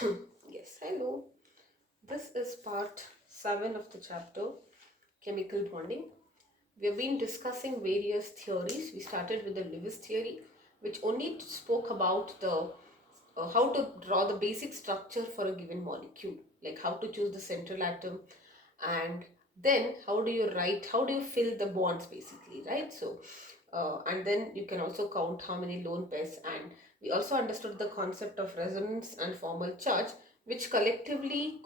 Yes, hello. This is part 7 of the chapter Chemical Bonding. We have been discussing various theories. We started with the Lewis theory, which only spoke about the how to draw the basic structure for a given molecule, like how to choose the central atom, and then how do you fill the bonds basically, right? And then you can also count how many lone pairs, and we also understood the concept of resonance and formal charge, which collectively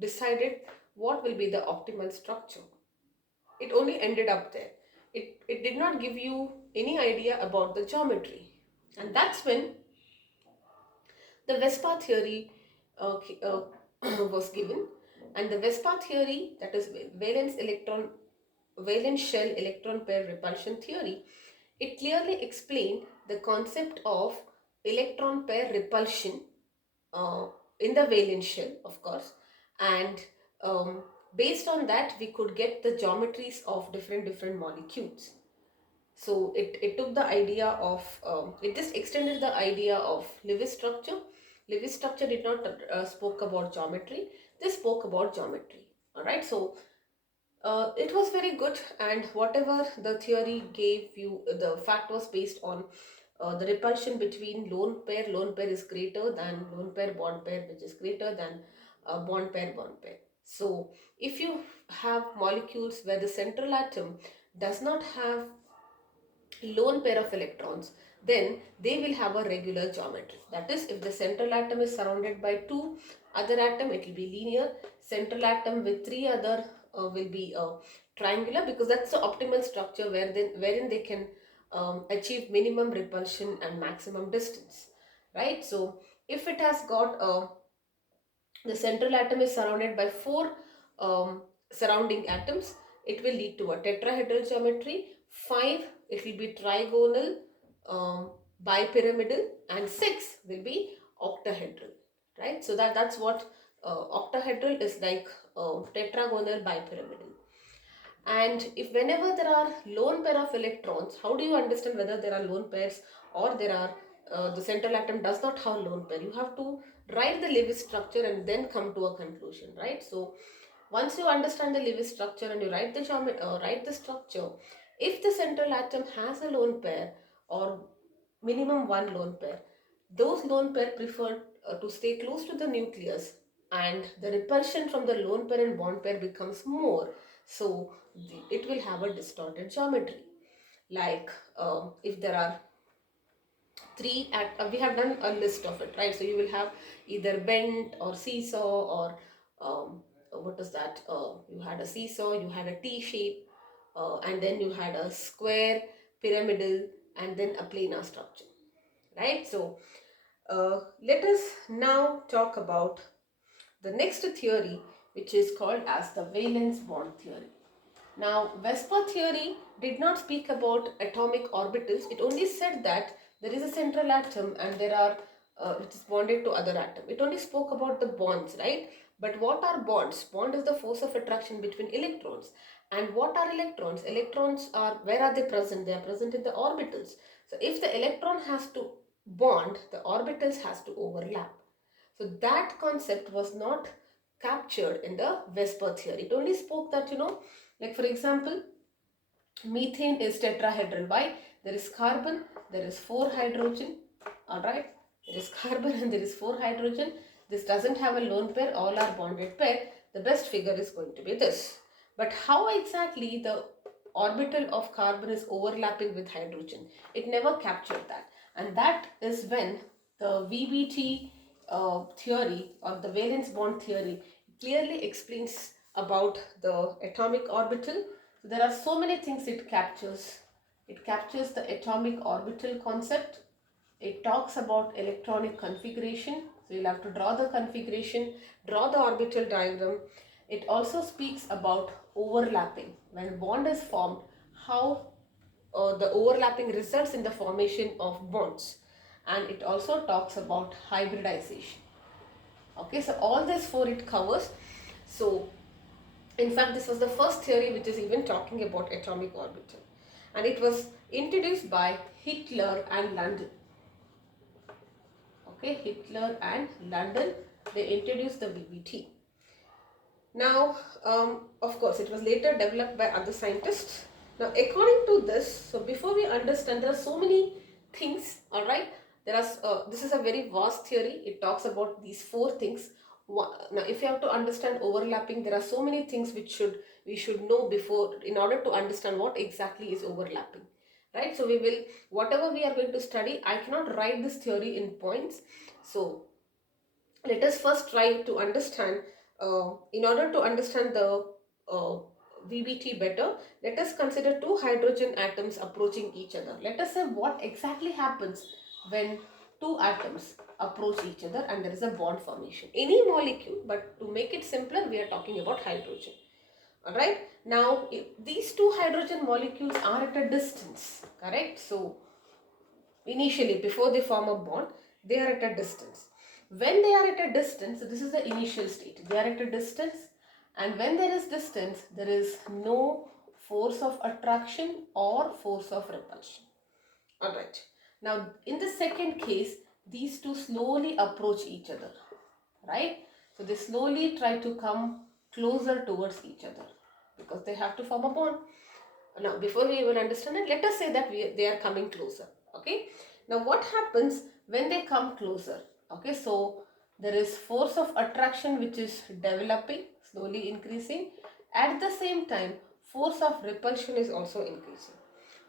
decided what will be the optimal structure. It only ended up there. It did not give you any idea about the geometry. And that's when the Vespa theory was given. And the Vespa theory, that is valence shell electron pair repulsion theory, it clearly explained the concept of electron pair repulsion uh, in the valence shell, of course, and based on that we could get the geometries of different molecules. So it took the idea of it just extended the idea of Lewis structure. Lewis structure did not spoke about geometry, they spoke about geometry. All right, so it was very good, and whatever the theory gave you, the fact was based on the repulsion between lone pair. Lone pair is greater than lone pair bond pair, which is greater than bond pair bond pair. So if you have molecules where the central atom does not have lone pair of electrons, then they will have a regular geometry. That is, if the central atom is surrounded by two other atom, it will be linear. Central atom with three other will be triangular, because that's the optimal structure wherein they can achieve minimum repulsion and maximum distance, right? So if it has got the central atom is surrounded by four surrounding atoms, it will lead to a tetrahedral geometry. 5, it will be trigonal, bipyramidal, and 6 will be octahedral, right? So that's what octahedral is like, tetragonal, bipyramidal. And if whenever there are lone pair of electrons, how do you understand whether there are lone pairs or there are the central atom does not have lone pair? You have to write the Lewis structure and then come to a conclusion, right? So once you understand the Lewis structure and you write the structure, if the central atom has a lone pair or minimum one lone pair, those lone pair prefer to stay close to the nucleus, and the repulsion from the lone pair and bond pair becomes more. So it will have a distorted geometry. Like if there are we have done a list of it, right? So you will have either bent or seesaw, or what is that? You had a seesaw, you had a T shape, and then you had a square, pyramidal, and then a planar structure, right? So let us now talk about the next theory, which is called as the valence bond theory. Now, Vespa theory did not speak about atomic orbitals. It only said that there is a central atom and there are which is bonded to other atom. It only spoke about the bonds, right? But what are bonds? Bond is the force of attraction between electrons. And what are electrons? Electrons are, where are they present? They are present in the orbitals. So if the electron has to bond, the orbitals has to overlap. So that concept was not captured in the Vesper theory. It only spoke that, like for example, methane is tetrahedral. Why? There is carbon, there is 4 hydrogen, alright? There is carbon and there is 4 hydrogen. This doesn't have a lone pair, all are bonded pair. The best figure is going to be this. But how exactly the orbital of carbon is overlapping with hydrogen? It never captured that. And that is when the VBT theory, or the valence bond theory, clearly explains about the atomic orbital. So there are so many things it captures. It captures the atomic orbital concept. It talks about electronic configuration. So you'll have to draw the configuration, draw the orbital diagram. It also speaks about overlapping. When a bond is formed, how the overlapping results in the formation of bonds. And it also talks about hybridization. Okay, so all this four it covers. So in fact, this was the first theory which is even talking about atomic orbital, and it was introduced by Hitler and London. Okay, Hitler and London, they introduced the VBT. Now, of course, it was later developed by other scientists. Now, according to this, so before we understand, there are so many things, all right? This is a very vast theory. It talks about these four things. Now, if you have to understand overlapping, there are so many things which we should know before, in order to understand what exactly is overlapping, right? So we will, whatever we are going to study, I cannot write this theory in points. So let us first try to understand, in order to understand the uh, VBT better, let us consider two hydrogen atoms approaching each other. Let us say what exactly happens when two atoms approach each other and there is a bond formation. Any molecule, but to make it simpler, we are talking about hydrogen. Alright, now these two hydrogen molecules are at a distance, correct? So initially, before they form a bond, they are at a distance. When they are at a distance, this is the initial state, they are at a distance, and when there is distance, there is no force of attraction or force of repulsion. Alright, now in the second case, these two slowly approach each other, right? So they slowly try to come closer towards each other because they have to form a bond. Now, before we even understand it, let us say that they are coming closer. Okay. Now, what happens when they come closer? Okay. So, there is force of attraction which is developing, slowly increasing. At the same time, force of repulsion is also increasing.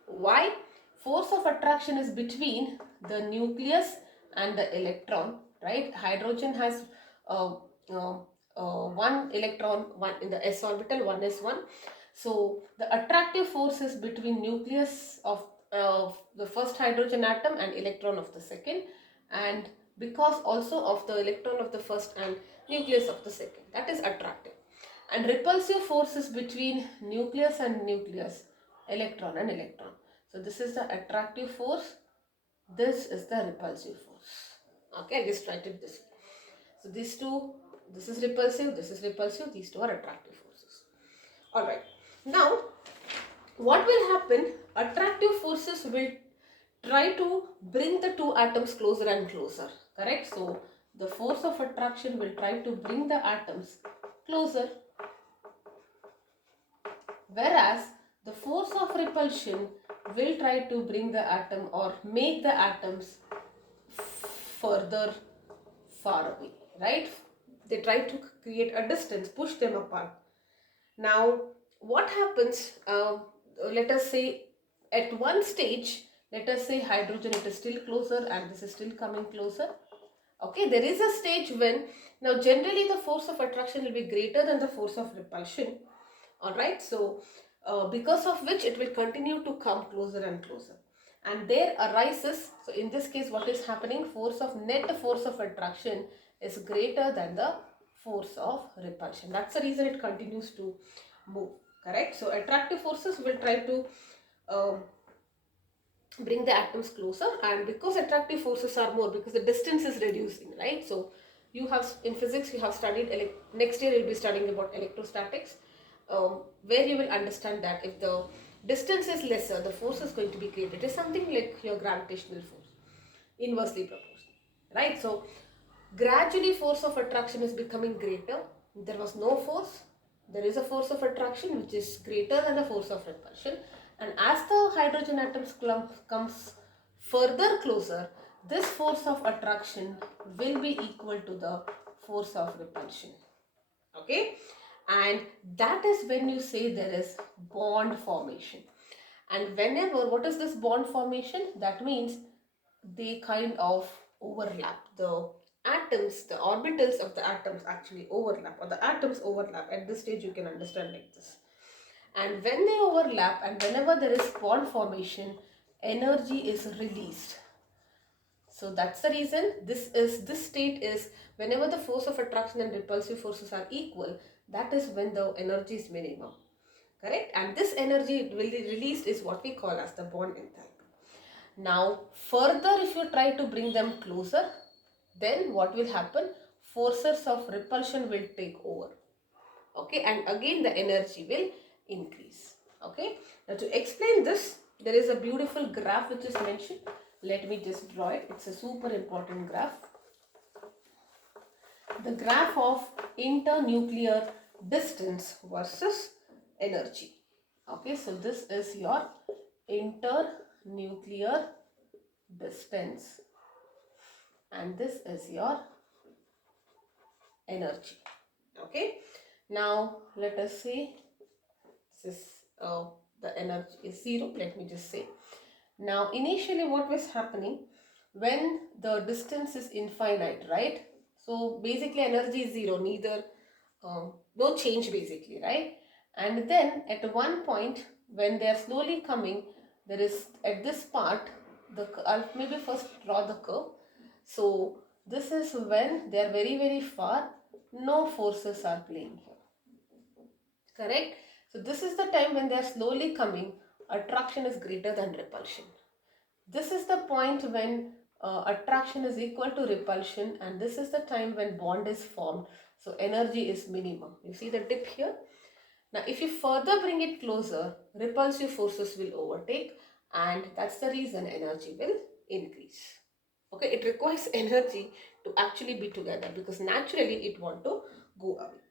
Why? Force of attraction is between the nucleus and the electron, right? Hydrogen has uh, uh, one electron, one in the s orbital, one is one. So the attractive force is between nucleus of the first hydrogen atom and electron of the second, and because also of the electron of the first and nucleus of the second, that is attractive. And repulsive force is between nucleus and nucleus, electron and electron. So this is the attractive force, this is the repulsive force. Okay, I just write it this way. So these two, this is repulsive, these two are attractive forces. Alright, now what will happen? Attractive forces will try to bring the two atoms closer and closer, correct? So the force of attraction will try to bring the atoms closer, whereas the force of repulsion will try to bring the atom or make the atoms further far away, right? They try to create a distance, push them apart. Now, what happens? Let us say at one stage, let us say hydrogen, it is still closer and this is still coming closer. Okay, there is a stage when, now generally the force of attraction will be greater than the force of repulsion. Alright, so because of which it will continue to come closer and closer. And there arises, so in this case what is happening, net force of attraction is greater than the force of repulsion. That's the reason it continues to move, correct? So attractive forces will try to um, bring the atoms closer, and because attractive forces are more, because the distance is reducing, right? So you have, in physics you have studied, next year you'll be studying about electrostatics, where you will understand that if the distance is lesser, the force is going to be greater. It is something like your gravitational force, inversely proportional, right? So gradually force of attraction is becoming greater. There was no force, there is a force of attraction which is greater than the force of repulsion, and as the hydrogen atoms comes further closer, this force of attraction will be equal to the force of repulsion. Okay, and that is when you say there is bond formation. And whenever, what is this bond formation? That means they kind of overlap. The atoms, the orbitals of the atoms actually overlap, or the atoms overlap. At this stage you can understand like this. And when they overlap and whenever there is bond formation, energy is released. So that's the reason this state is, whenever the force of attraction and repulsive forces are equal, that is when the energy is minimum, correct? And this energy will be released is what we call as the bond enthalpy. Now further, if you try to bring them closer, then what will happen? Forces of repulsion will take over. Okay, and again the energy will increase. Okay, now to explain this, there is a beautiful graph which is mentioned. Let me just draw it. It's a super important graph. the graph of internuclear distance versus energy. Okay, so this is your internuclear distance and this is your energy. Okay, now let us see, this is the energy is 0, let me just say. Now initially what was happening when the distance is infinite, right? So basically energy is 0, neither no change basically, right? And then at one point when they are slowly coming, there is at this part the I'll maybe first draw the curve. So this is when they are very far, no forces are playing here, correct? So this is the time when they are slowly coming, attraction is greater than repulsion. This is the point when attraction is equal to repulsion, and this is the time when bond is formed. So energy is minimum. You see the dip here? Now if you further bring it closer, repulsive forces will overtake, and that's the reason energy will increase. Okay, it requires energy to actually be together because naturally it want to go away.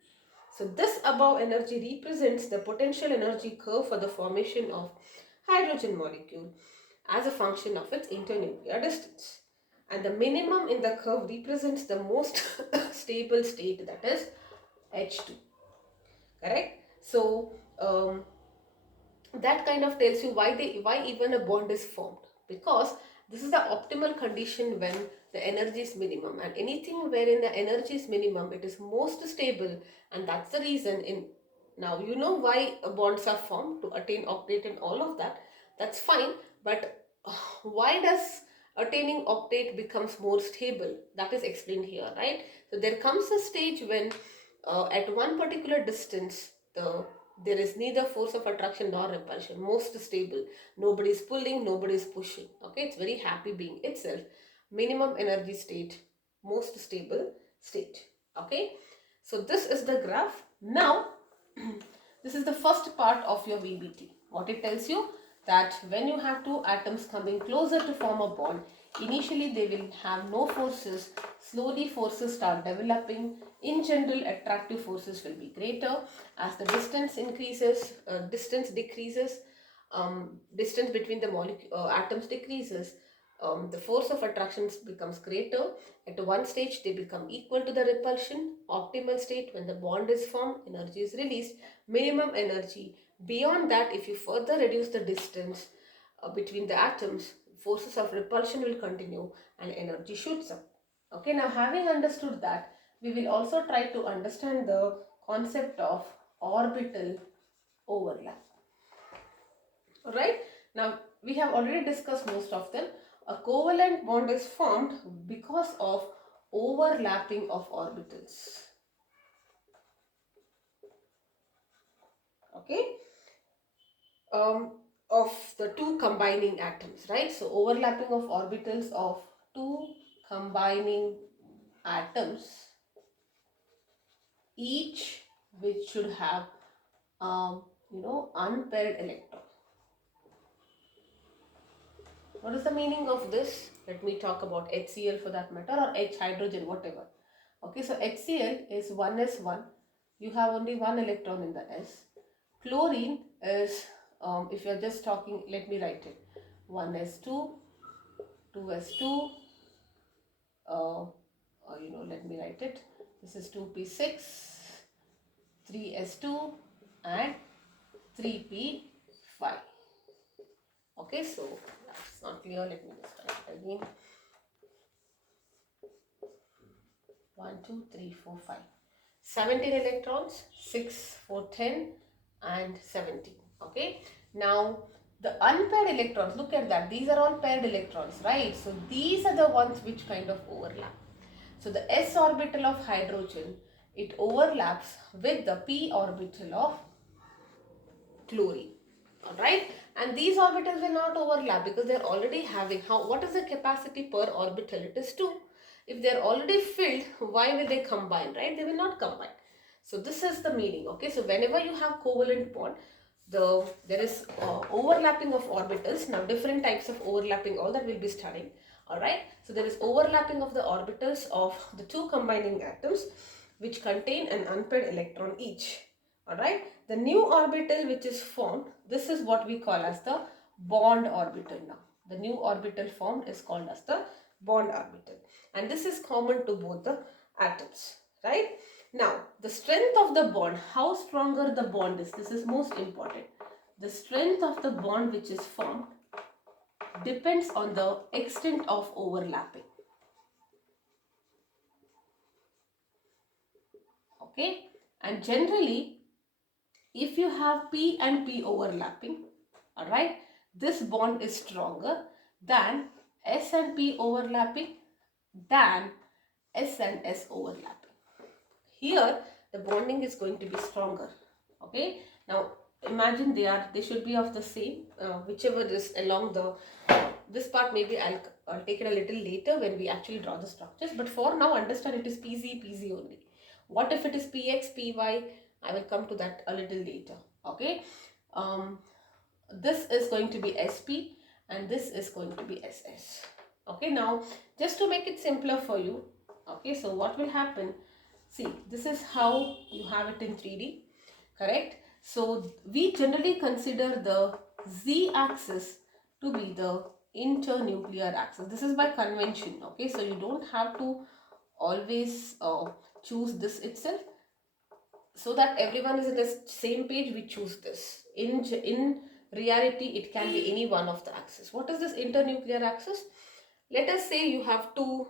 So this above energy represents the potential energy curve for the formation of hydrogen molecule as a function of its internuclear distance. And the minimum in the curve represents the most stable state, that is H2. Correct? So that kind of tells you why even a bond is formed, because this is the optimal condition when the energy is minimum, and anything wherein the energy is minimum, it is most stable, and that's the reason in now you know why bonds are formed to attain octet and all of that. That's fine, but why does attaining octet becomes more stable? That is explained here, right? So there comes a stage when at one particular distance there is neither force of attraction nor repulsion, most stable, nobody is pulling, nobody is pushing. Okay, it's very happy being itself, minimum energy state, most stable state. Okay, so this is the graph. Now this is the first part of your VBT. What it tells you, that when you have two atoms coming closer to form a bond, initially they will have no forces, slowly forces start developing. In general, attractive forces will be greater. As the distance increases, distance decreases, distance between the atoms decreases, the force of attraction becomes greater. At one stage they become equal to the repulsion. Optimal state, when the bond is formed, energy is released, minimum energy. Beyond that, if you further reduce the distance between the atoms, forces of repulsion will continue and energy shoots up. Okay, now having understood that, we will also try to understand the concept of orbital overlap. Alright, now we have already discussed most of them. A covalent bond is formed because of overlapping of orbitals. Okay, of the two combining atoms, right? So overlapping of orbitals of two combining atoms, each which should have unpaired electron. What is the meaning of this? Let me talk about HCl for that matter, or H hydrogen, whatever. Okay, so HCl is 1s1. You have only one electron in the S. Chlorine is, if you are just talking, let me write it. 1s2, 2s2, let me write it. This is 2p6, 3s2 and 3p5. Okay, so that's not clear. Let me just write it again. 1, 2, 3, 4, 5. 17 electrons, 6, 4, 10 and 17. Okay. Now the unpaired electrons, look at that. These are all paired electrons, right? So these are the ones which kind of overlap. So the s orbital of hydrogen, it overlaps with the p orbital of chlorine. Alright, and these orbitals will not overlap because they are already having, what is the capacity per orbital? It is 2. If they are already filled, why will they combine, right? They will not combine. So this is the meaning. Okay, so whenever you have covalent bond, there is overlapping of orbitals. Now different types of overlapping, all that we'll be studying. All right, so there is overlapping of the orbitals of the two combining atoms which contain an unpaired electron each. All right, the new orbital which is formed, this is what we call as the bond orbital now. The new orbital formed is called as the bond orbital, and this is common to both the atoms, right? Now, the strength of the bond, how stronger the bond is, this is most important. The strength of the bond which is formed depends on the extent of overlapping. Okay, and generally, if you have P and P overlapping, all right, this bond is stronger than S and P overlapping than S and S overlapping. Here, the bonding is going to be stronger. Okay, now imagine they should be of the same, whichever is along the this part maybe I'll take it a little later when we actually draw the structures, but for now understand it is PZ only. What if it is PX PY? I will come to that a little later. Okay, um, this is going to be SP and this is going to be SS. Okay, now just to make it simpler for you, okay, so what will happen, see, this is how you have it in 3D, correct? So we generally consider the Z axis to be the internuclear axis. This is by convention, okay, so you don't have to always choose this itself. So that everyone is in the same page, we choose this. In reality, it can be any one of the axes. What is this internuclear axis? Let us say you have two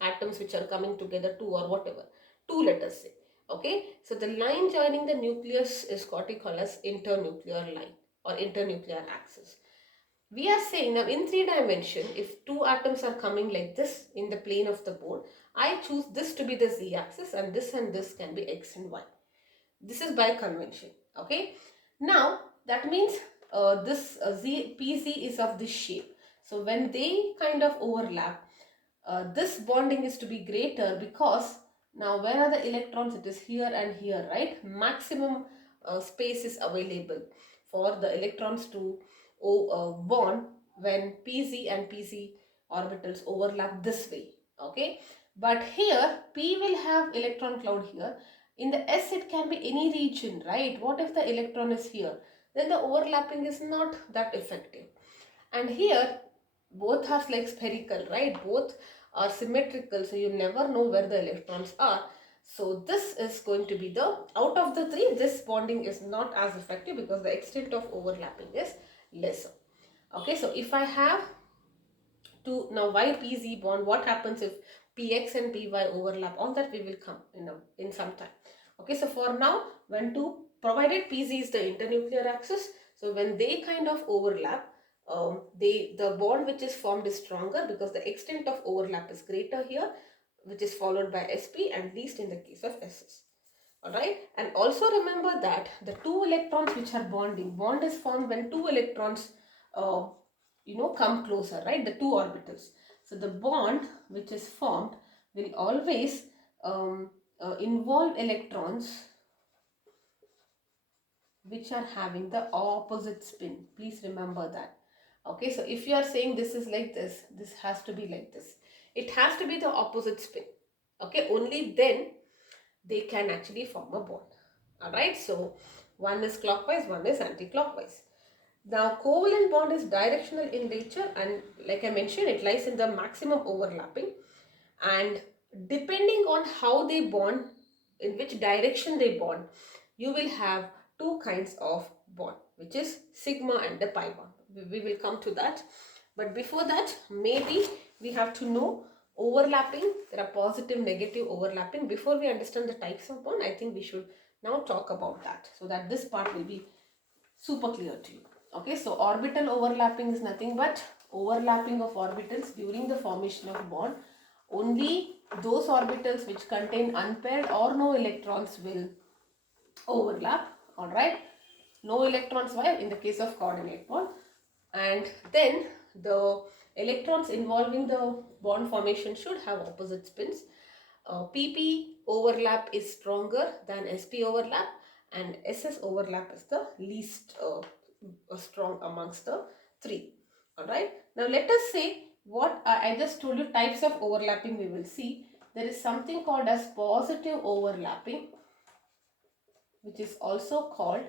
atoms which are coming together, two or whatever, two, let us say. Okay, so the line joining the nucleus is what we call as internuclear line or internuclear axis. We are saying now in 3 dimension, if two atoms are coming like this in the plane of the board, I choose this to be the z axis and this can be x and y. This is by convention. Okay, now that means this PZ is of this shape. So when they kind of overlap, this bonding is to be greater because now where are the electrons? It is here and here, right? Maximum space is available for the electrons to bond when PZ and PC orbitals overlap this way. Okay, but here P will have electron cloud here. In the S it can be any region, right? What if the electron is here? Then the overlapping is not that effective. And here both are like spherical, right? Both are symmetrical, so you never know where the electrons are. So this is going to be the, out of the three, this bonding is not as effective because the extent of overlapping is lesser. Okay, so if I have to, now why PZ bond, what happens if PX and PY overlap, all that we will come in some time. Okay, so for now, when two, provided PZ is the internuclear axis, so when they kind of overlap, the bond which is formed is stronger because the extent of overlap is greater here, which is followed by SP and least in the case of SS. Alright, and also remember that the two electrons which are bonding, bond is formed when two electrons come closer, right? The two orbitals. So the bond which is formed will always involve electrons which are having the opposite spin. Please remember that. Okay, so if you are saying this is like this has to be like this. It has to be the opposite spin. Okay, only then they can actually form a bond. Alright, so one is clockwise, one is anti-clockwise. Now covalent bond is directional in nature and like I mentioned, it lies in the maximum overlapping, and depending on how they bond, in which direction they bond, you will have two kinds of bond, which is sigma and the pi bond. We will come to that, but before that maybe we have to know overlapping. There are positive, negative overlapping. Before we understand the types of bond, I think we should now talk about that so that this part will be super clear to you. Okay, so orbital overlapping is nothing but overlapping of orbitals during the formation of bond. Only those orbitals which contain unpaired or no electrons will overlap. All right, no electrons, why? In the case of coordinate bond. And then the electrons involving the bond formation should have opposite spins. PP overlap is stronger than SP overlap, and SS overlap is the least strong amongst the three. Alright, now let us say what I just told you, types of overlapping we will see. There is something called as positive overlapping, which is also called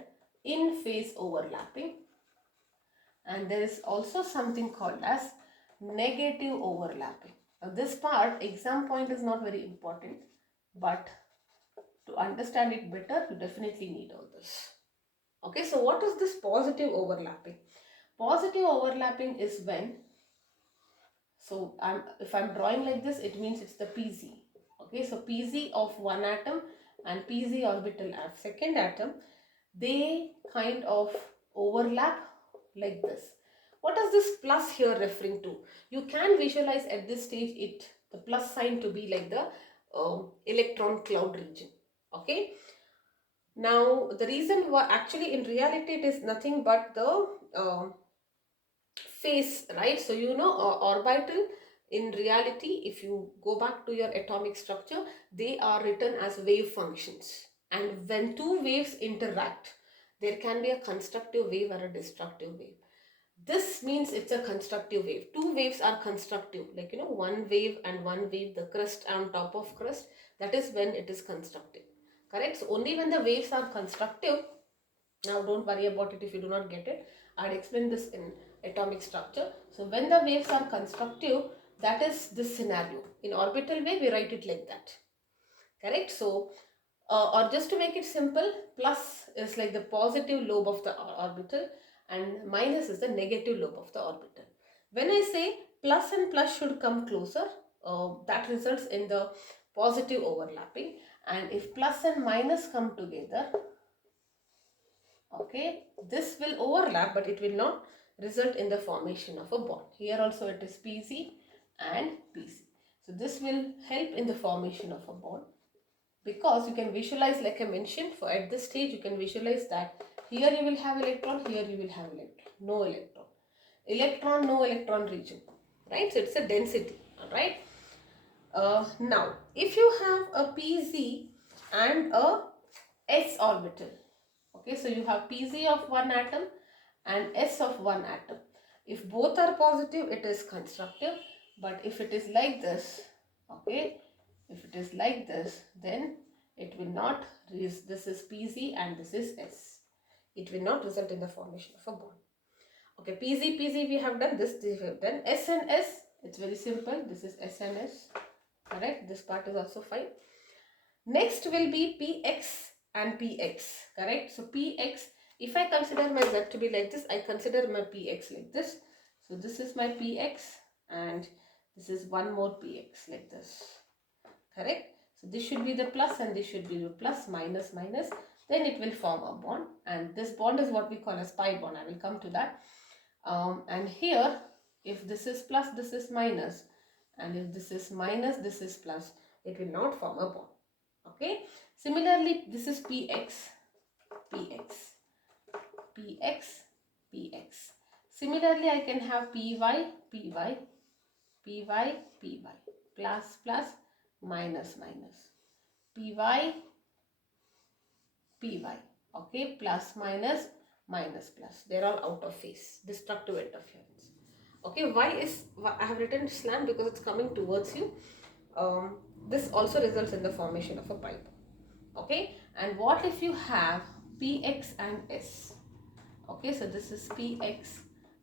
in phase overlapping, and there is also something called as negative overlapping. Now this part, exam point, is not very important, but to understand it better, you definitely need all this. Okay, so what is this positive overlapping? Positive overlapping is when, so if I'm drawing like this, it means it's the pz. Okay, so pz of one atom and pz orbital of second atom, they kind of overlap like this. What is this plus here referring to? You can visualize at this stage it, the plus sign, to be like the electron cloud region. Okay, now the reason why, actually in reality it is nothing but the phase, right? So you know, orbital, in reality, if you go back to your atomic structure, they are written as wave functions, and when two waves interact, there can be a constructive wave or a destructive wave. This means it's a constructive wave. Two waves are constructive, like, you know, one wave and one wave, the crust on top of crust, that is when it is constructive. Correct? So only when the waves are constructive. Now don't worry about it if you do not get it. I'll explain this in atomic structure. So when the waves are constructive, that is this scenario. In orbital wave, we write it like that. Correct? So, or just to make it simple, plus is like the positive lobe of the orbital and minus is the negative lobe of the orbital. When I say plus and plus should come closer, that results in the positive overlapping. And if plus and minus come together, okay, this will overlap, but it will not result in the formation of a bond. Here also it is Pz and Pc. So this will help in the formation of a bond, because you can visualize, like I mentioned, for at this stage you can visualize that here you will have electron, here you will have electron, no electron, electron, no electron region, right? So it's a density, all right? Now, if you have a Pz and a s orbital, okay, so you have Pz of one atom and s of one atom. If both are positive, it is constructive, but if it is like this, okay, if it is like this, then it will not, this is Pz and this is s. It will not result in the formation of a bond. Okay, Pz we have done, this we have done. S and S, it's very simple. This is S and S. Correct? This part is also fine. Next will be Px and Px. Correct? So Px, if I consider my Z to be like this, I consider my Px like this. So this is my Px and this is one more Px like this. Correct? So this should be the plus and this should be the plus, minus, minus. Then it will form a bond, and this bond is what we call as pi bond. I will come to that. And here, if this is plus, this is minus, and if this is minus, this is plus, it will not form a bond. Okay. Similarly, this is Px, Px, Px, Px. Similarly, I can have Py, Py, Py, Py, plus, plus, minus, minus, Py, Py, okay, plus, minus, minus, plus. They are all out of phase, destructive interference. Okay, I have written slant because it's coming towards you. This also results in the formation of a pipe. Okay, and what if you have Px and S? Okay, so this is Px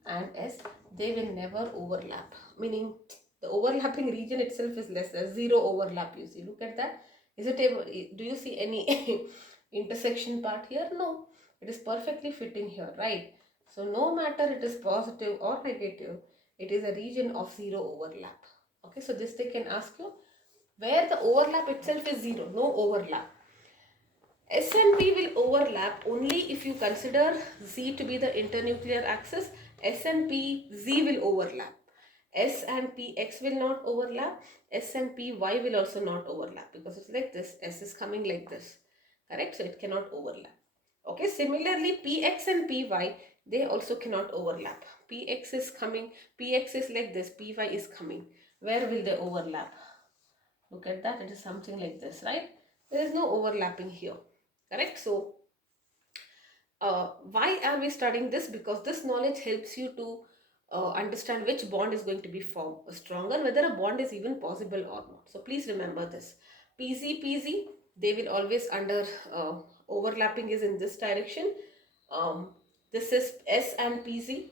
and S. They will never overlap, meaning the overlapping region itself is less. There's zero overlap. You see, look at that. Is it able? Do you see any intersection part here? No, it is perfectly fitting here, right? So no matter it is positive or negative, it is a region of zero overlap. Okay, so this they can ask you where the overlap itself is zero, no overlap. S and P will overlap only if you consider Z to be the internuclear axis. S and P Z will overlap. S and Px will not overlap. S and Py will also not overlap, because it's like this. S is coming like this. Correct? So it cannot overlap. Okay. Similarly, Px and Py, they also cannot overlap. Px is coming. Px is like this. Py is coming. Where will they overlap? Look at that. It is something like this, right? There is no overlapping here. Correct? So why are we studying this? Because this knowledge helps you to understand which bond is going to be formed stronger, whether a bond is even possible or not. So please remember this. PZ, they will always under overlapping is in this direction. Um, this is S and PZ.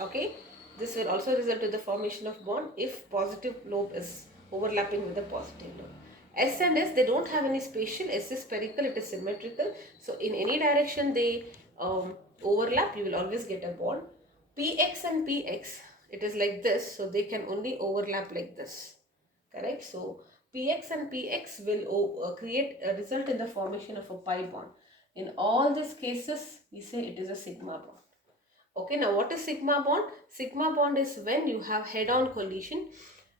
Okay, this will also result in the formation of bond if positive lobe is overlapping with the positive lobe. S and S, they don't have any spatial. S is spherical, it is symmetrical. So in any direction they overlap, you will always get a bond. PX and PX, it is like this, so they can only overlap like this. Correct? So PX and PX will create a result in the formation of a pi bond. In all these cases, we say it is a sigma bond. Okay, now what is sigma bond? Sigma bond is when you have head-on collision,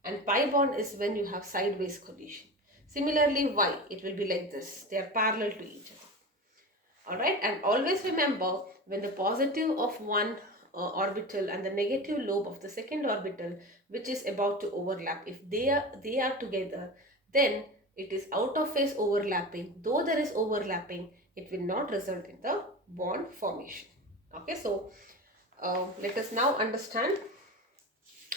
and pi bond is when you have sideways collision. Similarly, Y, it will be like this. They are parallel to each other. Alright, and always remember, when the positive of one orbital and the negative lobe of the second orbital, which is about to overlap, if they are together, then it is out of phase overlapping. Though there is overlapping, it will not result in the bond formation. Okay, so let us now understand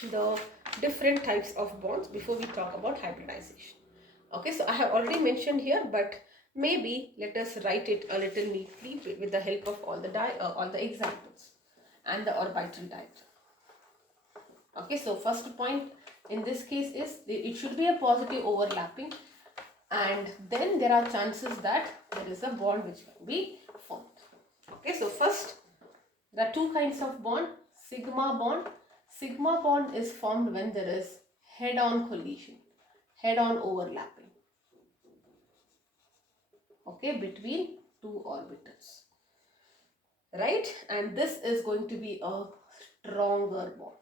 the different types of bonds before we talk about hybridization. Okay, so I have already mentioned here, but maybe let us write it a little neatly with the help of all the examples and the orbital diagram. Okay, so first point in this case is it should be a positive overlapping, and then there are chances that there is a bond which can be formed. Okay, so first there are two kinds of bond. Sigma bond. Sigma bond is formed when there is head-on collision, head-on overlapping. Okay, between two orbitals. Right? And this is going to be a stronger bond.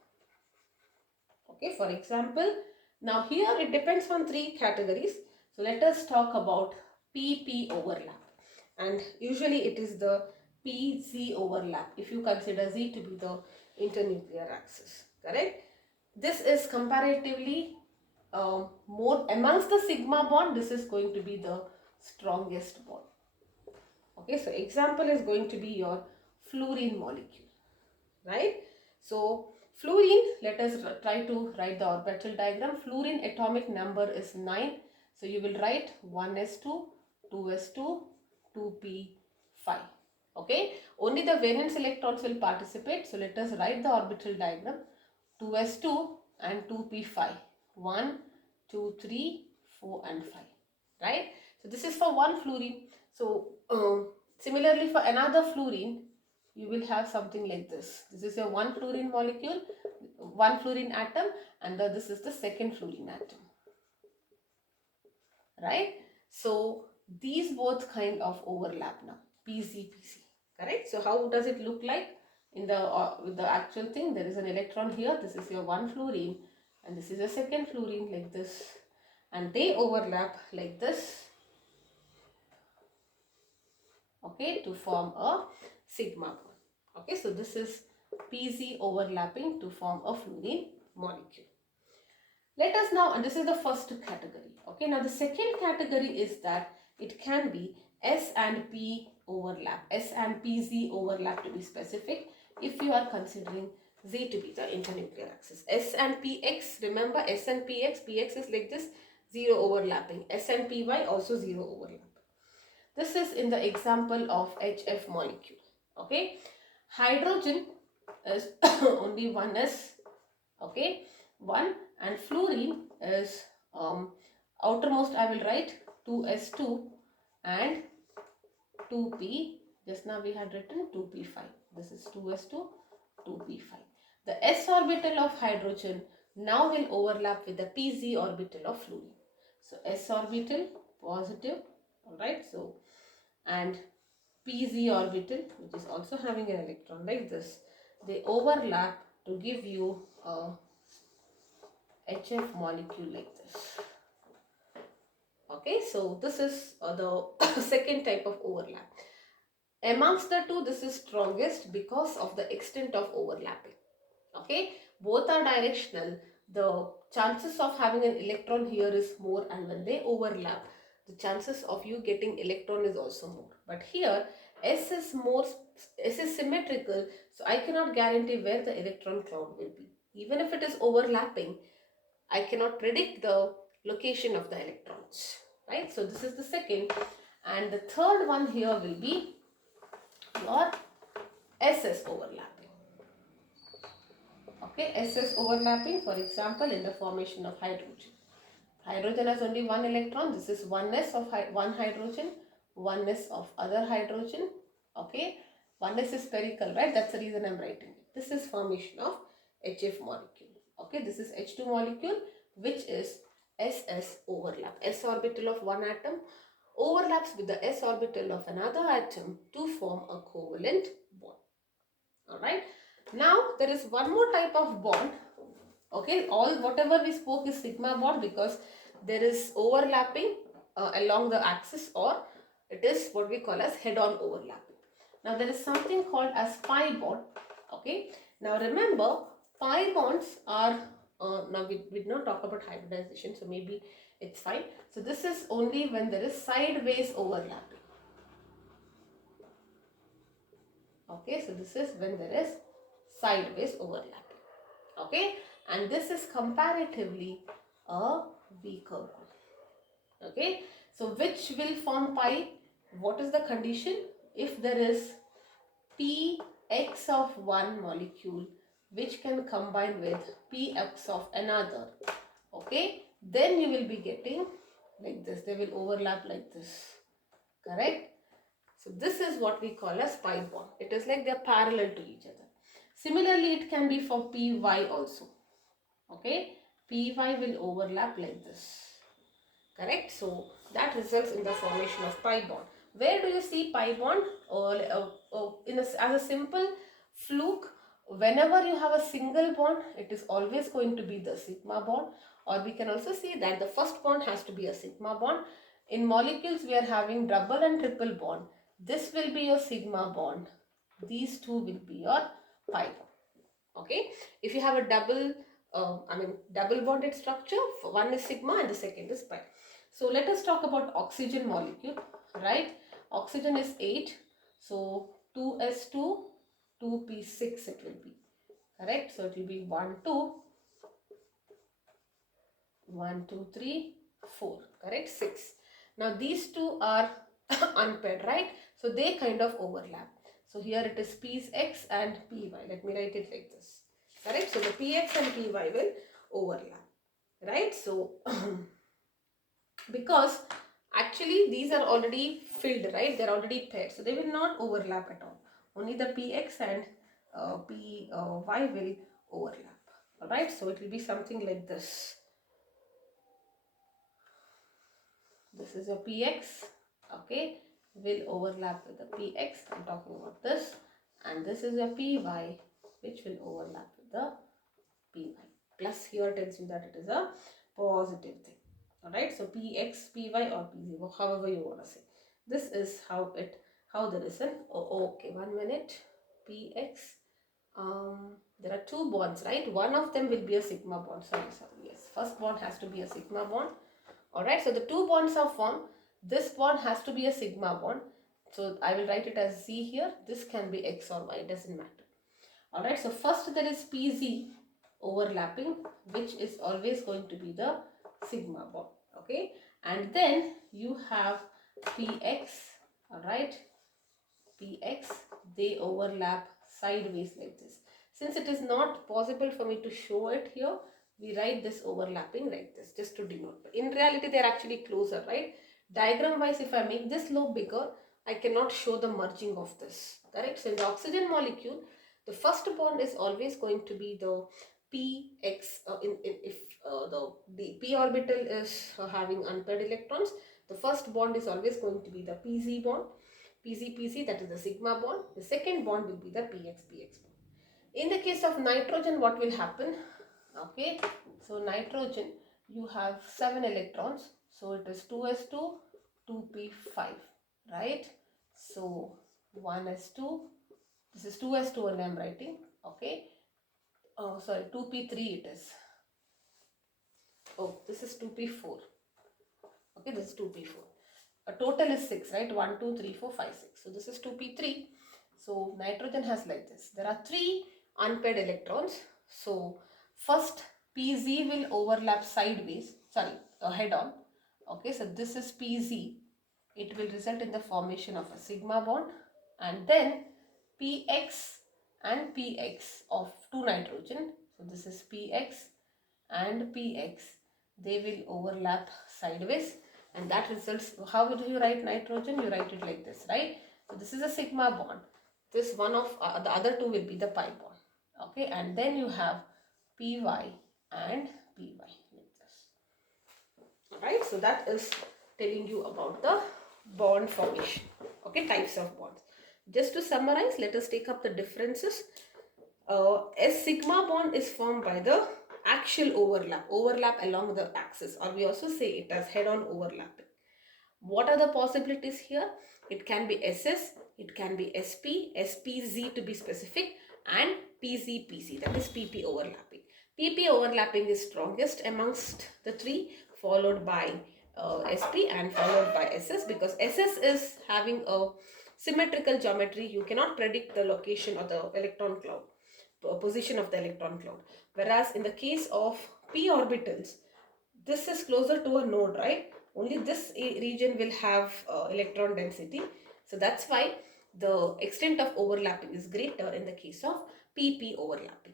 Okay, for example, now here it depends on three categories. So let us talk about PP overlap. And usually it is the PZ overlap if you consider Z to be the internuclear axis. Correct? This is comparatively more amongst the sigma bond. This is going to be the strongest bond. Okay, so example is going to be your fluorine molecule, right? So fluorine, let us try to write the orbital diagram. Fluorine atomic number is 9. So you will write 1s2, 2s2, 2p5. Okay, only the valence electrons will participate. So let us write the orbital diagram. 2s2 and 2p5. 1, 2, 3, 4 and 5. Right? So this is for one fluorine. So similarly for another fluorine, you will have something like this. This is your one fluorine molecule, one fluorine atom, and this is the second fluorine atom. Right? So these both kind of overlap now. PZ. Correct? So how does it look like in the with the actual thing? There is an electron here. This is your one fluorine, and this is a second fluorine like this, and they overlap like this. Okay, to form a sigma bond. Okay, so this is PZ overlapping to form a fluorine molecule. Let us now, and this is the first category. Okay, now the second category is that it can be S and P overlap, S and PZ overlap to be specific, if you are considering Z to be the internuclear axis. S and PX, remember S and PX, PX is like this, 0 overlapping. S and PY also 0 overlap. This is in the example of HF molecule. Okay, hydrogen is only 1s. Okay, 1, and fluorine is outermost. I will write 2s2 and 2p. Just now we had written 2p5. This is 2s2, 2p5. The s orbital of hydrogen now will overlap with the pz orbital of fluorine. So s orbital positive. Alright, so and pz orbital, which is also having an electron like this, they overlap to give you a HF molecule like this. Okay, so this is the second type of overlap. Amongst the two, this is strongest because of the extent of overlapping. Okay, both are directional. The chances of having an electron here is more, and when they overlap, the chances of you getting electron is also more. But here, S is more, S is symmetrical, so I cannot guarantee where the electron cloud will be. Even if it is overlapping, I cannot predict the location of the electrons, right? So this is the second. And the third one here will be your SS overlapping. Okay, SS overlapping, for example, in the formation of hydrogen. Hydrogen has only one electron. This is oneness of one hydrogen, oneness of other hydrogen. Okay, oneness is spherical, right? That's the reason I'm writing it. This is formation of HF molecule. Okay, this is H2 molecule, which is SS overlap. S orbital of one atom overlaps with the S orbital of another atom to form a covalent bond. Alright. Now there is one more type of bond. Okay, all whatever we spoke is sigma bond because there is overlapping along the axis, or it is what we call as head-on overlapping. Now there is something called as pi bond. Okay, now remember, pi bonds are now we did not talk about hybridization, so maybe it's fine. So this is only when there is sideways overlapping. Okay, so this is when there is sideways overlapping. Okay, and this is comparatively a weaker bond. Okay, so which will form pi? What is the condition? If there is px of one molecule which can combine with px of another, okay, then you will be getting like this. They will overlap like this, correct? So this is what we call as pi bond. It is like they are parallel to each other. Similarly, it can be for py also. Okay, py will overlap like this. Correct? So that results in the formation of pi bond. Where do you see pi bond? As a simple fluke, whenever you have a single bond, it is always going to be the sigma bond. Or we can also see that the first bond has to be a sigma bond. In molecules, we are having double and triple bond. This will be your sigma bond. These two will be your pi bond. Okay, if you have a double bonded structure, one is sigma and the second is pi. So let us talk about oxygen molecule, right? Oxygen is 8, so 2s2, 2p6 it will be, correct? So it will be 1 2 1 2 3 4, correct? 6. Now these two are unpaired, right? So they kind of overlap. So here it is px and py. Let me write it like this, correct? So the px and py will overlap, right? So because actually these are already filled, right? They're already paired, so they will not overlap at all. Only the px and py will overlap. All right, so it will be something like this. This is your px, okay, will overlap with the px. I'm talking about this, and this is your py, which will overlap with the py. Plus here tells you that it is a positive thing. Alright, so px, py or pz, however you want to say. This is how there is an, okay, 1 minute, px, there are two bonds, right? One of them will be a sigma bond, sorry, yes, first bond has to be a sigma bond. Alright, so the two bonds are formed. This bond has to be a sigma bond. So I will write it as Z here. This can be X or Y, doesn't matter. Alright, so first there is PZ overlapping, which is always going to be the sigma bond. Okay, and then you have PX, alright, PX, they overlap sideways like this. Since it is not possible for me to show it here, we write this overlapping like this just to denote. But in reality, they are actually closer, right? Diagram wise, if I make this lobe bigger, I cannot show the merging of this, correct? So in the oxygen molecule, the first bond is always going to be the px, if the p orbital is having unpaired electrons, the first bond is always going to be the pz bond, pz, that is the sigma bond. The second bond will be the px bond. In the case of nitrogen, what will happen? Okay, so nitrogen, you have 7 electrons, so it is 2s2, 2p5, right? So 1s2, this is 2s2 and I am writing, okay. Oh, sorry, 2p3 it is. Oh, this is 2p4. Okay, this is 2p4. A total is 6, right? 1, 2, 3, 4, 5, 6. So this is 2p3. So nitrogen has like this. There are 3 unpaired electrons. So first pz will overlap sideways, sorry, head on. Okay, so this is pz. It will result in the formation of a sigma bond, and then px and px of 2 nitrogen. So this is px and px. They will overlap sideways, and that results, how do you write nitrogen? You write it like this, right? So this is a sigma bond. This one of the other two will be the pi bond. Okay, and then you have py and py like this. Alright, so that is telling you about the bond formation. Okay, types of bonds. Just to summarize, let us take up the differences. A sigma bond is formed by the axial overlap along the axis, or we also say it as head-on overlapping. What are the possibilities here? It can be SS, it can be SP, SPZ to be specific, and PZ, that is PP overlapping. PP overlapping is strongest amongst the three, followed by SP and followed by SS, because SS is having a symmetrical geometry. You cannot predict the location of the electron cloud, position of the electron cloud. Whereas in the case of p orbitals, this is closer to a node, right? Only this region will have electron density. So that's why the extent of overlapping is greater in the case of pp overlapping.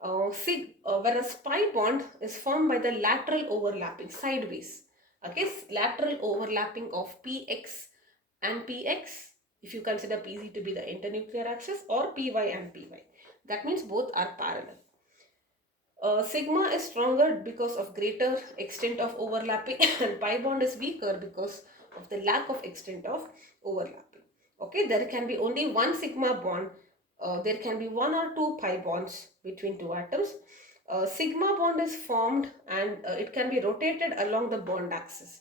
Whereas pi bond is formed by the lateral overlapping sideways. Okay, lateral overlapping of px and px, if you consider pz to be the internuclear axis, or py and py. That means both are parallel. Sigma is stronger because of greater extent of overlapping and pi bond is weaker because of the lack of extent of overlapping. Okay, there can be only one sigma bond. There can be 1 or 2 pi bonds between two atoms. Sigma bond is formed and it can be rotated along the bond axis.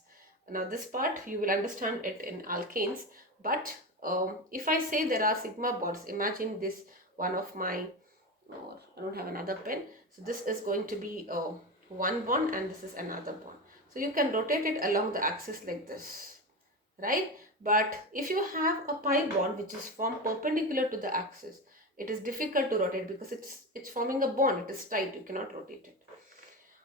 Now this part you will understand it in alkanes, but if I say there are sigma bonds, imagine this one of my, or I don't have another pen. So this is going to be one bond and this is another bond. So you can rotate it along the axis like this, right? But if you have a pi bond which is formed perpendicular to the axis, it is difficult to rotate because it's forming a bond. It is tight. You cannot rotate it.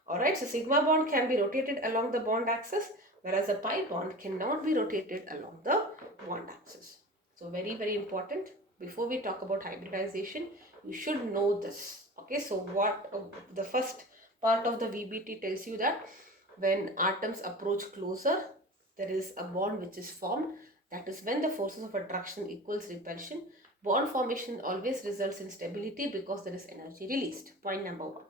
Alright, so sigma bond can be rotated along the bond axis, whereas a pi bond cannot be rotated along the bond axis. So very, very important. Before we talk about hybridization, you should know this. Okay, so what the first part of the VBT tells you that when atoms approach closer, there is a bond which is formed. That is when the forces of attraction equals repulsion. Bond formation always results in stability because there is energy released. Point number 1.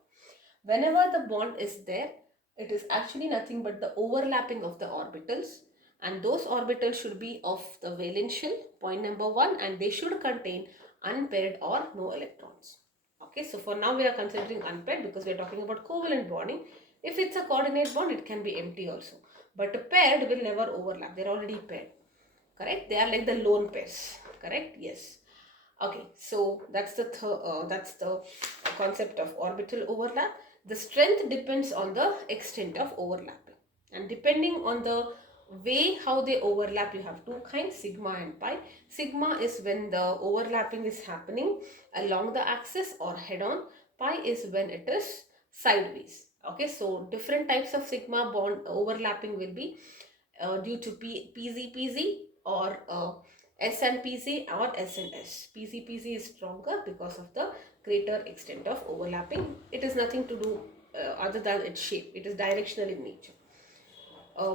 Whenever the bond is there, it is actually nothing but the overlapping of the orbitals, and those orbitals should be of the valence shell, point number 1, and they should contain unpaired or no electrons. Okay, so for now we are considering unpaired because we are talking about covalent bonding. If it's a coordinate bond, it can be empty also, but paired will never overlap. They are already paired, correct? They are like the lone pairs, correct? Yes. Okay, so that's the concept of orbital overlap. The strength depends on the extent of overlapping, and depending on the way how they overlap, you have two kinds, sigma and pi. Sigma is when the overlapping is happening along the axis or head on. Pi is when it is sideways. Okay, so different types of sigma bond overlapping will be due to PZ or S and PZ or S and S. PZ is stronger because of the greater extent of overlapping. It is nothing to do other than its shape. It is directional in nature.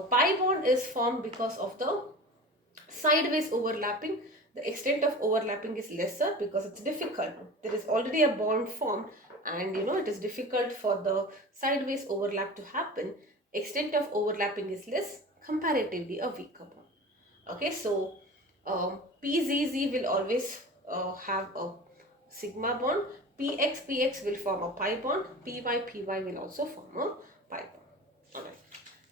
Pi bond is formed because of the sideways overlapping. The extent of overlapping is lesser because it's difficult. There is already a bond formed, and it is difficult for the sideways overlap to happen. Extent of overlapping is less, comparatively a weaker bond. Okay, so PZZ will always have a sigma bond. PX will form a pi bond. PY will also form a pi bond. Alright.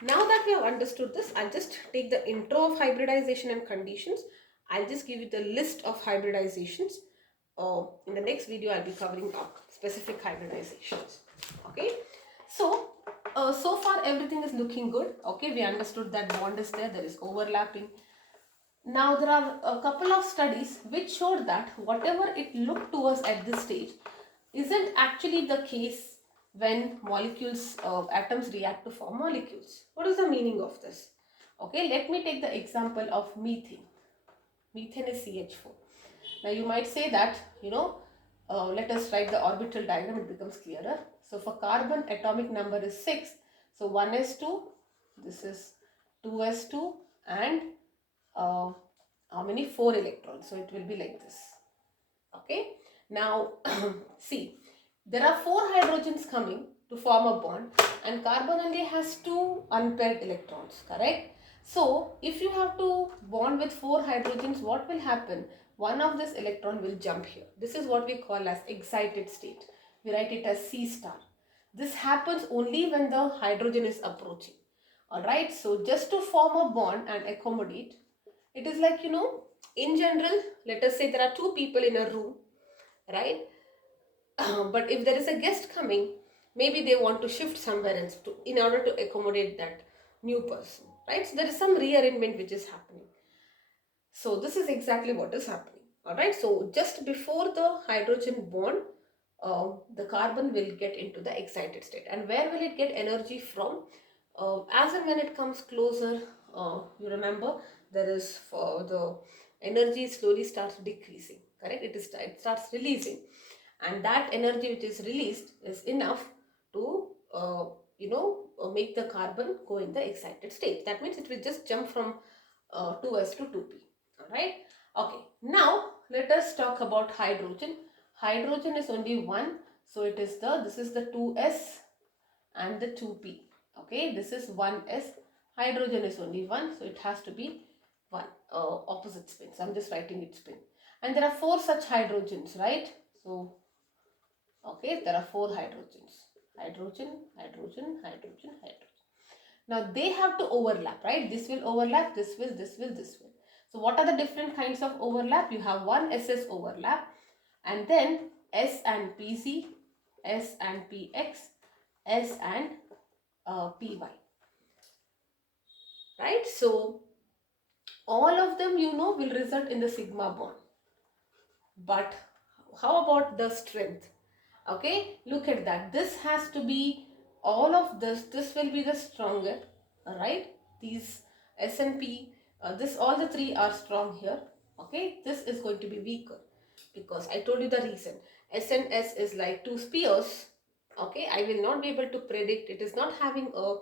Now that we have understood this, I'll just take the intro of hybridization and conditions. I'll just give you the list of hybridizations. In the next video, I'll be covering up specific hybridizations. Okay, so so far everything is looking good. Okay, we understood that bond is there, there is overlapping. Now there are a couple of studies which showed that whatever it looked to us at this stage isn't actually the case when molecules, atoms react to form molecules. What is the meaning of this? Okay, let me take the example of methane. Methane is CH4. Now you might say that, let us write the orbital diagram, it becomes clearer. So for carbon, atomic number is 6. So 1s2, this is 2s2, and uh, how many? 4 electrons. So it will be like this. Okay. Now see, there are 4 hydrogens coming to form a bond, and carbon only has 2 unpaired electrons, correct? So if you have to bond with 4 hydrogens, what will happen? One of this electron will jump here. This is what we call as excited state. We write it as C star. This happens only when the hydrogen is approaching. Alright, so just to form a bond and accommodate, it is like, in general, let us say there are 2 people in a room, right? But if there is a guest coming, maybe they want to shift somewhere else in order to accommodate that new person, right? So there is some rearrangement which is happening. So this is exactly what is happening. All right. So just before the hydrogen bond, the carbon will get into the excited state. And where will it get energy from? As and when it comes closer, you remember there is for the energy slowly starts decreasing. Correct? It starts releasing, and that energy which is released is enough to make the carbon go in the excited state. That means it will just jump from 2s to 2p. All right. Okay. Now let us talk about hydrogen. Hydrogen is only one, so this is the 2s and the 2p. Okay, this is 1s. Hydrogen is only one, so it has to be one opposite spin. So I'm just writing it spin. And there are 4 such hydrogens, right? So okay, there are 4 hydrogens. Hydrogen, hydrogen, hydrogen, hydrogen. Now they have to overlap, right? This will overlap, this will, this will, this will. So what are the different kinds of overlap? You have one SS overlap, and then S and PZ, S and PX, S and PY. Right? So all of them, will result in the sigma bond. But how about the strength? Okay, look at that. This has to be all of this will be the stronger. All right, these S and P, this all the 3 are strong here. Okay, this is going to be weaker because I told you the reason. S and S is like 2 spheres. Okay, I will not be able to predict, it is not having a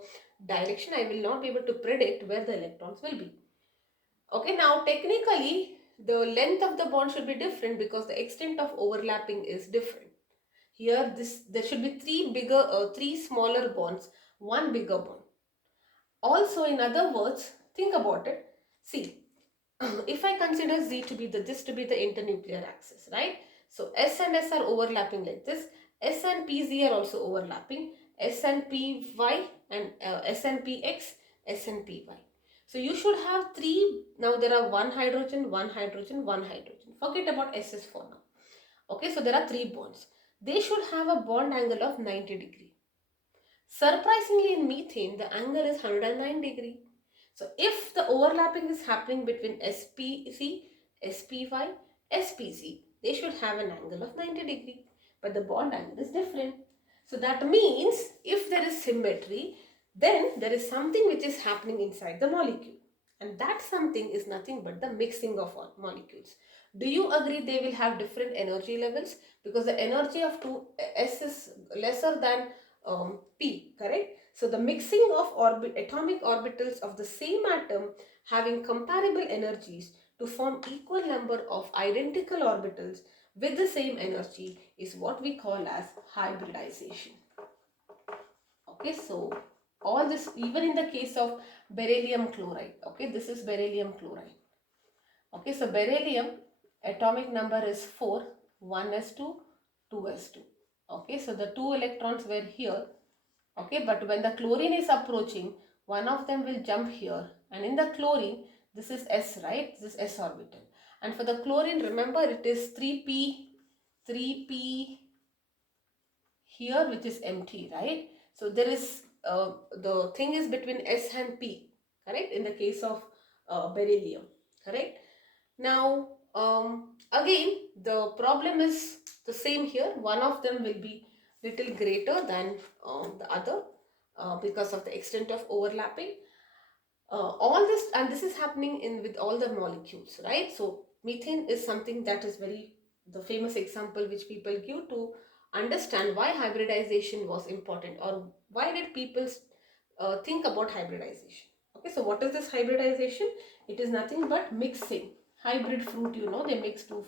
direction, I will not be able to predict where the electrons will be. Okay, now technically the length of the bond should be different because the extent of overlapping is different. Here there should be 3 smaller bonds, one bigger bond. Also, in other words, think about it. See, if I consider Z to be this to be the internuclear axis, right? So S and S are overlapping like this. S and PZ are also overlapping. S and PY and S and PX, S and PY. So you should have 3. Now there are one hydrogen, one hydrogen, one hydrogen. Forget about SS for now. Okay, so there are 3 bonds. They should have a bond angle of 90 degree. Surprisingly, in methane, the angle is 109 degree. So if the overlapping is happening between SPC, SPY, SPC, they should have an angle of 90 degree. But the bond angle is different. So that means if there is symmetry, then there is something which is happening inside the molecule. And that something is nothing but the mixing of molecules. Do you agree they will have different energy levels? Because the energy of 2s is lesser than P, correct? So the mixing of atomic orbitals of the same atom having comparable energies to form equal number of identical orbitals with the same energy is what we call as hybridization. Okay, so all this, even in the case of beryllium chloride, okay, this is beryllium chloride. Okay, so beryllium atomic number is 4, 1s2, 2s2. Okay, so the 2 electrons were here. Okay, but when the chlorine is approaching, one of them will jump here, and in the chlorine, this is S, right? This is S orbital. And for the chlorine, remember it is 3p here, which is empty, right? So there is the thing is between S and P, correct, in the case of beryllium, correct. Now again the problem is the same here. One of them will be little greater than the other because of the extent of overlapping. All this, and this is happening in with all the molecules, right? So methane is something that is very the famous example which people give to understand why hybridization was important, or why did people think about hybridization. Okay, so what is this hybridization? It is nothing but mixing. Hybrid fruit, you know, they mix two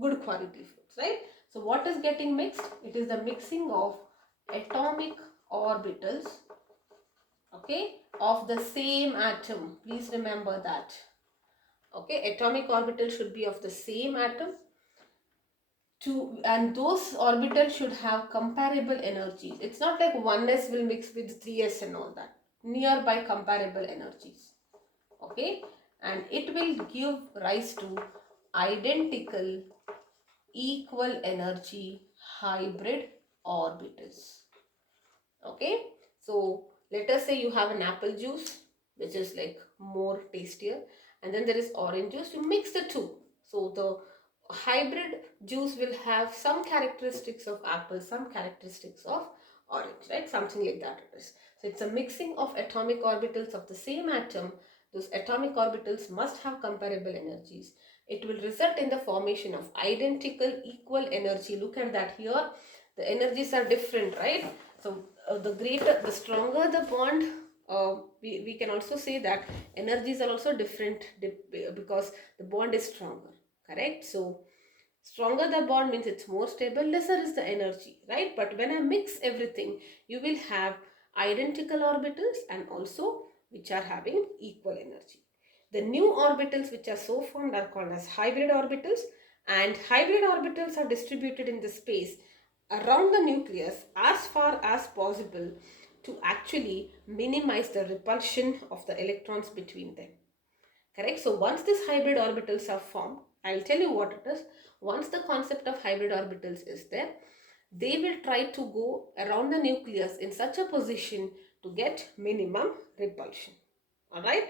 good quality fruits, right? So what is getting mixed? It is the mixing of atomic orbitals, okay, of the same atom. Please remember that. Okay, atomic orbital should be of the same atom, and those orbitals should have comparable energies. It's not like 1s will mix with 3s and all that. Nearby comparable energies. Okay, and it will give rise to identical equal energy hybrid orbitals. Okay, so let us say you have an apple juice which is like more tastier, and then there is orange juice. You mix the two, so the hybrid juice will have some characteristics of apple, some characteristics of orange, right? Something like that it is. So it's a mixing of atomic orbitals of the same atom. Those atomic orbitals must have comparable energies. It will result in the formation of identical equal energy. Look at that here, the energies are different, right? So the greater, the stronger the bond, we can also say that energies are also different because the bond is stronger, correct? So stronger the bond means it's more stable, lesser is the energy, right? But when I mix everything, you will have identical orbitals and also which are having equal energy. The new orbitals which are so formed are called as hybrid orbitals, and hybrid orbitals are distributed in the space around the nucleus as far as possible to actually minimize the repulsion of the electrons between them. Correct? So once these hybrid orbitals are formed, I will tell you what it is. Once the concept of hybrid orbitals is there, they will try to go around the nucleus in such a position to get minimum repulsion. Alright?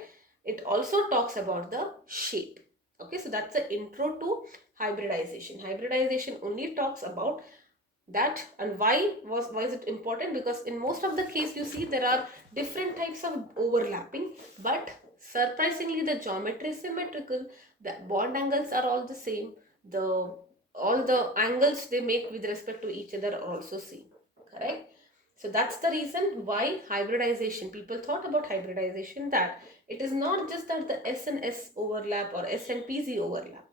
It also talks about the shape. Okay, so that's the intro to hybridization. Hybridization only talks about that. And why is it important? Because in most of the case you see there are different types of overlapping, but surprisingly the geometry is symmetrical, the bond angles are all the same, the all the angles they make with respect to each other are also same, correct? So that's the reason why hybridization, people thought about hybridization, that it is not just that the S and S overlap or S and PZ overlap.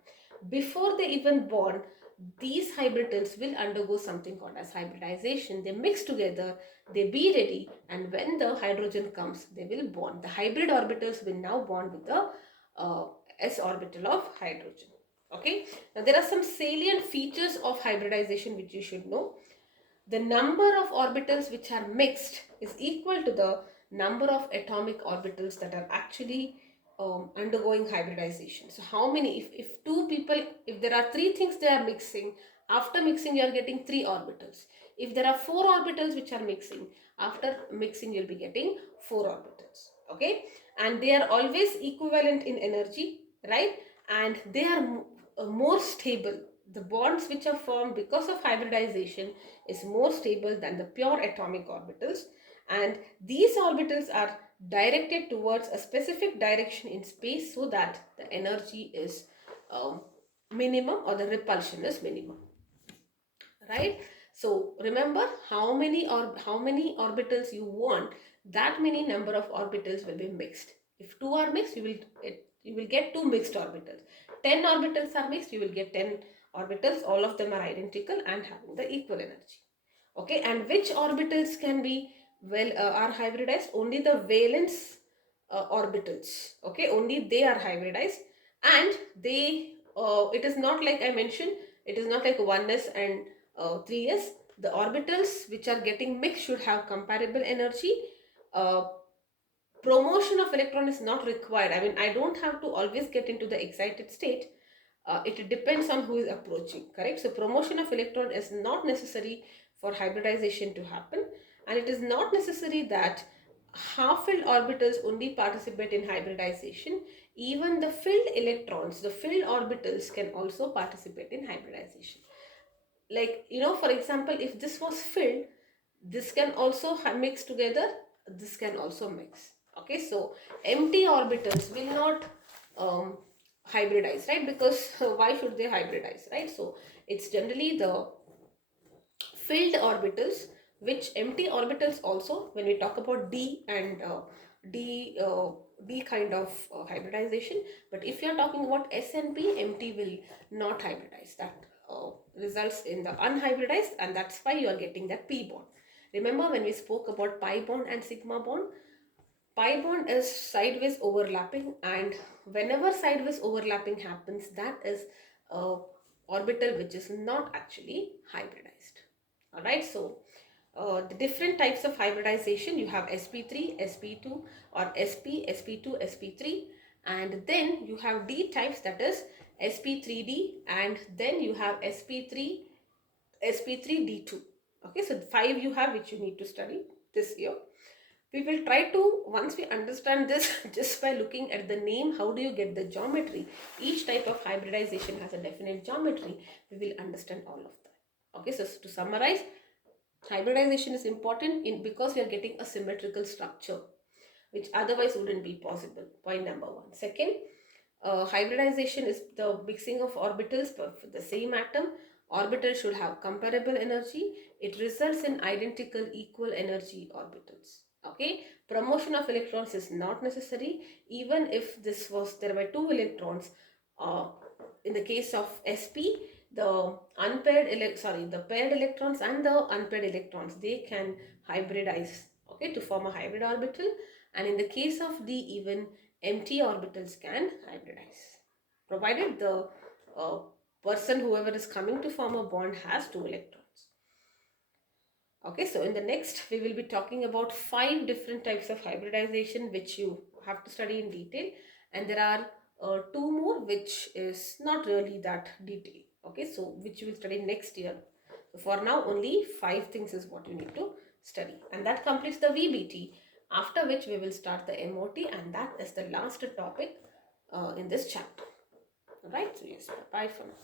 Before they even bond, these hybridals will undergo something called as hybridization. They mix together, they be ready, and when the hydrogen comes, they will bond. The hybrid orbitals will now bond with the s orbital of hydrogen. Okay, now there are some salient features of hybridization which you should know. The number of orbitals which are mixed is equal to the number of atomic orbitals that are actually undergoing hybridization. So how many, if two people, if there are three things they are mixing, after mixing you are getting three orbitals. If there are four orbitals which are mixing, after mixing you'll be getting four orbitals. Okay, and they are always equivalent in energy, right? And they are more stable. The bonds which are formed because of hybridization is more stable than the pure atomic orbitals, and these orbitals are directed towards a specific direction in space so that the energy is minimum, or the repulsion is minimum, right? So remember, how many orbitals you want, that many number of orbitals will be mixed. If two are mixed, you will get two mixed orbitals. 10 orbitals are mixed, you will get 10 orbitals. All of them are identical and having the equal energy. Okay, and which orbitals can be are hybridized? Only the valence orbitals. Okay, only they are hybridized, and they it is not like I mentioned, it is not like 1s and 3s. The orbitals which are getting mixed should have comparable energy. Promotion of electron is not required. I mean, I don't have to always get into the excited state. It depends on who is approaching, correct? So promotion of electron is not necessary for hybridization to happen, and it is not necessary that half-filled orbitals only participate in hybridization. Even the filled electrons, the filled orbitals, can also participate in hybridization. Like, for example, if this was filled, this can also mix together, this can also mix. Okay, so empty orbitals will not um, hybridize, right? Because why should they hybridize, right? So it's generally the filled orbitals, which empty orbitals also, when we talk about d and d d kind of hybridization. But if you're talking about s and p, empty will not hybridize. That results in the unhybridized, and that's why you are getting that p bond. Remember when we spoke about pi bond and sigma bond? Pi bond is sideways overlapping, and whenever sideways overlapping happens, that is a orbital which is not actually hybridized. All right, so the different types of hybridization, you have sp3, sp2, or sp2, sp3, and then you have d types, that is sp3d, and then you have sp3d2. Okay, so 5 you have, which you need to study this year. We will try to, once we understand this, just by looking at the name, how do you get the geometry? Each type of hybridization has a definite geometry. We will understand all of that. Okay, so to summarize, hybridization is important because we are getting a symmetrical structure, which otherwise wouldn't be possible. Point number one. Second, hybridization is the mixing of orbitals for the same atom. Orbital should have comparable energy. It results in identical equal energy orbitals. Okay, promotion of electrons is not necessary. Even if there were two electrons, uh, in the case of sp, the the paired electrons and the unpaired electrons, they can hybridize, okay, to form a hybrid orbital. And in the case of d, even empty orbitals can hybridize, provided the uh, person, whoever is coming to form a bond, has two electrons. Okay, so in the next we will be talking about 5 different types of hybridization which you have to study in detail, and there are 2 more which is not really that detailed. Okay, so which you will study next year. So for now, only 5 things is what you need to study, and that completes the VBT. After which we will start the MOT, and that is the last topic in this chapter. Alright, so yes, bye for now.